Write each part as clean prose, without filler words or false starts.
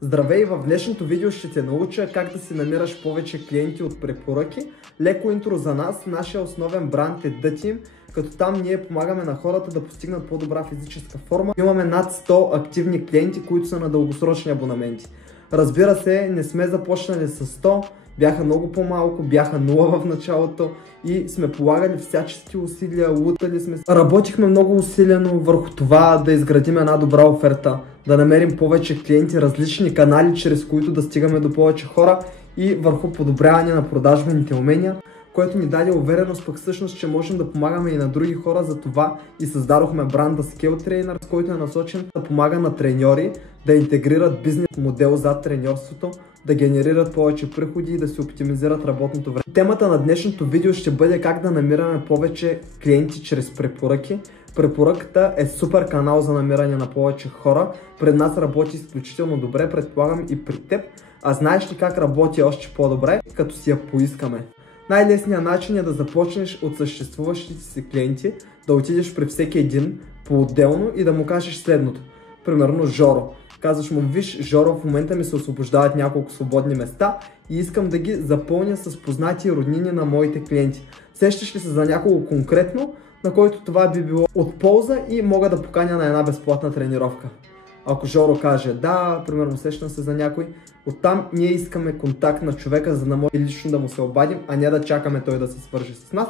Здравей, в днешното видео ще те науча как да си намираш повече клиенти от препоръки. Леко интро за нас. Нашия основен бранд е The Team, като там ние помагаме на хората да постигнат по-добра физическа форма. Имаме над 100 активни клиенти, които са на дългосрочни абонаменти. Разбира се, не сме започнали с 100, бяха много по-малко, бяха 0 в началото и сме полагали всячески усилия, лутали сме. Работихме много усилено върху това да изградим една добра оферта, да намерим повече клиенти, различни канали, чрез които да стигаме до повече хора и върху подобряване на продажбените умения, което ни даде увереност пък всъщност, че можем да помагаме и на други хора. За това и създадохме бранда Scale Trainer, който е насочен да помага на треньори да интегрират бизнес модел зад треньорството, да генерират повече приходи и да се оптимизират работното време. Темата на днешното видео ще бъде как да намираме повече клиенти чрез препоръки. Препоръката е супер канал за намиране на повече хора. Пред нас работи изключително добре, предполагам и при теб. А знаеш ли как работи още по-добре? Като си я поискаме. Най-лесният начин е да започнеш от съществуващите си клиенти, да отидеш при всеки един по-отделно и да му кажеш следното. Примерно Жоро. Казваш му: виж, Жоро, в момента ми се освобождават няколко свободни места и искам да ги запълня с познати роднини на моите клиенти. Сещаш ли се за някого конкретно, на който това би било от полза и мога да поканя на една безплатна тренировка? Ако Жоро каже да, примерно сещам се за някой, оттам ние искаме контакт на човека, за да може лично да му се обадим, а не да чакаме той да се свържи с нас.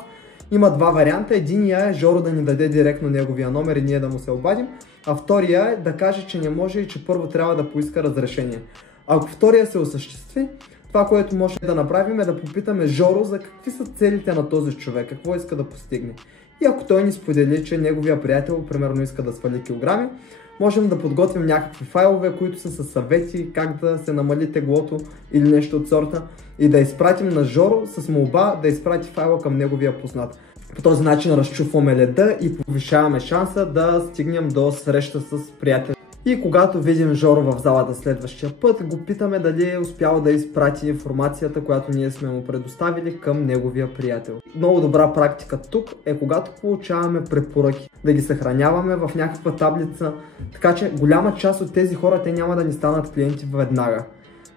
Има два варианта. Единия е Жоро да ни даде директно неговия номер и ние да му се обадим, а втория е да каже, че не може и че първо трябва да поиска разрешение. Ако втория се осъществи, това, което може да направим, е да попитаме Жоро за какви са целите на този човек, какво иска да постигне. И ако той ни сподели, че неговия приятел примерно иска да свали килограми, можем да подготвим някакви файлове, които са със съвети как да се намали теглото или нещо от сорта и да изпратим на Жоро с молба да изпрати файла към неговия познат. По този начин разчупваме леда и повишаваме шанса да стигнем до среща с приятел. И когато видим Жоро в залата следващия път, го питаме дали е успял да изпрати информацията, която ние сме му предоставили към неговия приятел. Много добра практика тук е, когато получаваме препоръки, да ги съхраняваме в някаква таблица, така че голяма част от тези хора те няма да ни станат клиенти веднага.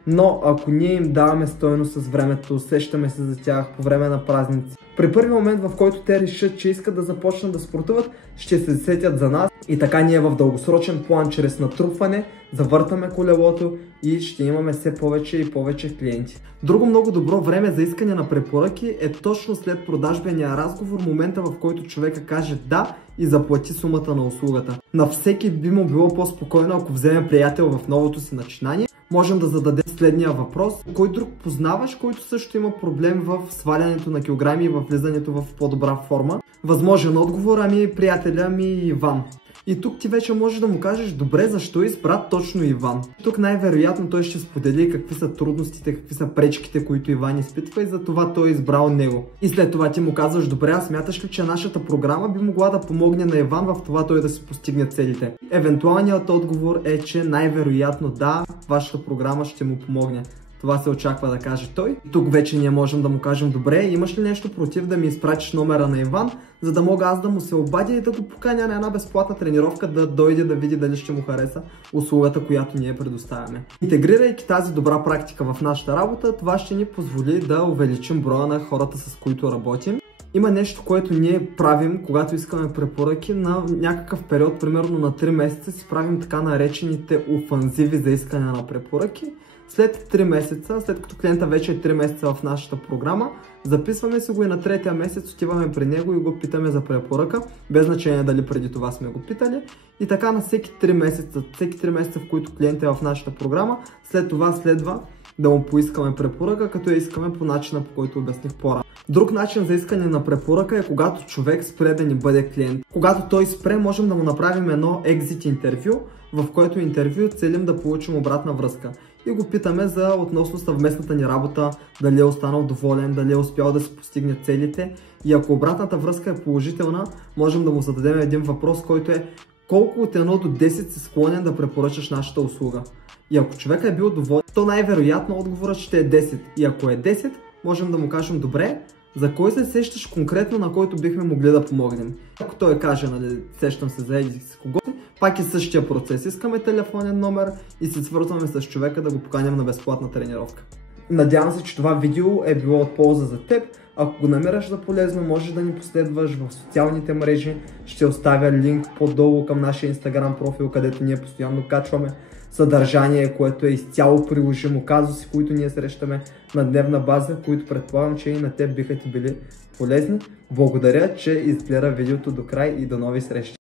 Но ако ние им даваме стойност с времето, усещаме се за тях по време на празници, при първи момент, в който те решат, че искат да започнат да спортуват, ще се сетят за нас и така ние в дългосрочен план, чрез натрупване, завъртаме колелото и ще имаме все повече и повече клиенти. Друго много добро време за искане на препоръки е точно след продажбения разговор, момента, в който човека каже да и заплати сумата на услугата. На всеки би му било по-спокойно, ако вземе приятел в новото си начинание. Можем да зададем следния въпрос: кой друг познаваш, който също има проблем в свалянето на килограми и в влизането в по-добра форма? Възможен отговор: ами приятеля ми Иван. И тук ти вече можеш да му кажеш: добре, защо избра точно Иван? Тук най-вероятно той ще сподели какви са трудностите, какви са пречките, които Иван изпитва и за това той е избрал него. И след това ти му казваш: добре, а смяташ ли, че нашата програма би могла да помогне на Иван в това той да си постигне целите? Евентуалният отговор е, че най-вероятно да, вашата програма ще му помогне. Това се очаква да каже той. Тук вече ние можем да му кажем: добре, имаш ли нещо против да ми изпратиш номера на Иван, за да мога аз да му се обадя и да го поканя на една безплатна тренировка, да дойде да види дали ще му хареса услугата, която ние предоставяме. Интегрирайки тази добра практика в нашата работа, това ще ни позволи да увеличим броя на хората, с които работим. Има нещо, което ние правим, когато искаме препоръки на някакъв период, примерно на 3 месеца, си правим така наречените офанзиви за искане на препоръки. След 3 месеца, след като клиента вече е 3 месеца в нашата програма, записваме си го и на 3-я месец отиваме при него и го питаме за препоръка, без значение дали преди това сме го питали. И така на всеки 3 месеца, в които клиент е в нашата програма, след това следва да му поискаме препоръка, като я искаме по начина, по който обясних по-рано. Друг начин за искане на препоръка е когато човек спре да ни бъде клиент. Когато той спре, можем да му направим едно екзит интервю, в което интервю целим да получим обратна връзка. И го питаме за относно съвместната ни работа, дали е останал доволен, дали е успял да си постигне целите. И ако обратната връзка е положителна, можем да му зададем един въпрос, който е: колко от 1 до 10 си склонен да препоръчаш нашата услуга? И ако човека е бил доволен, то най-вероятно отговорът ще е 10. И ако е 10, можем да му кажем: добре, за кой се сещаш конкретно, на който бихме могли да помогнем? Ако той каже: нали, сещам се за еди с кого, Пак е същия процес. Искаме телефонен номер и се свързваме с човека да го поканим на безплатна тренировка. Надявам се, че това видео е било от полза за теб. Ако го намираш за полезно, можеш да ни последваш в социалните мрежи. Ще оставя линк по-долу към нашия Instagram профил, където ние постоянно качваме съдържание, което е изцяло приложимо, казуси, които ние срещаме на дневна база, които предполагам, че и на теб биха ти били полезни. Благодаря, че изгледа видеото до край и до нови срещи!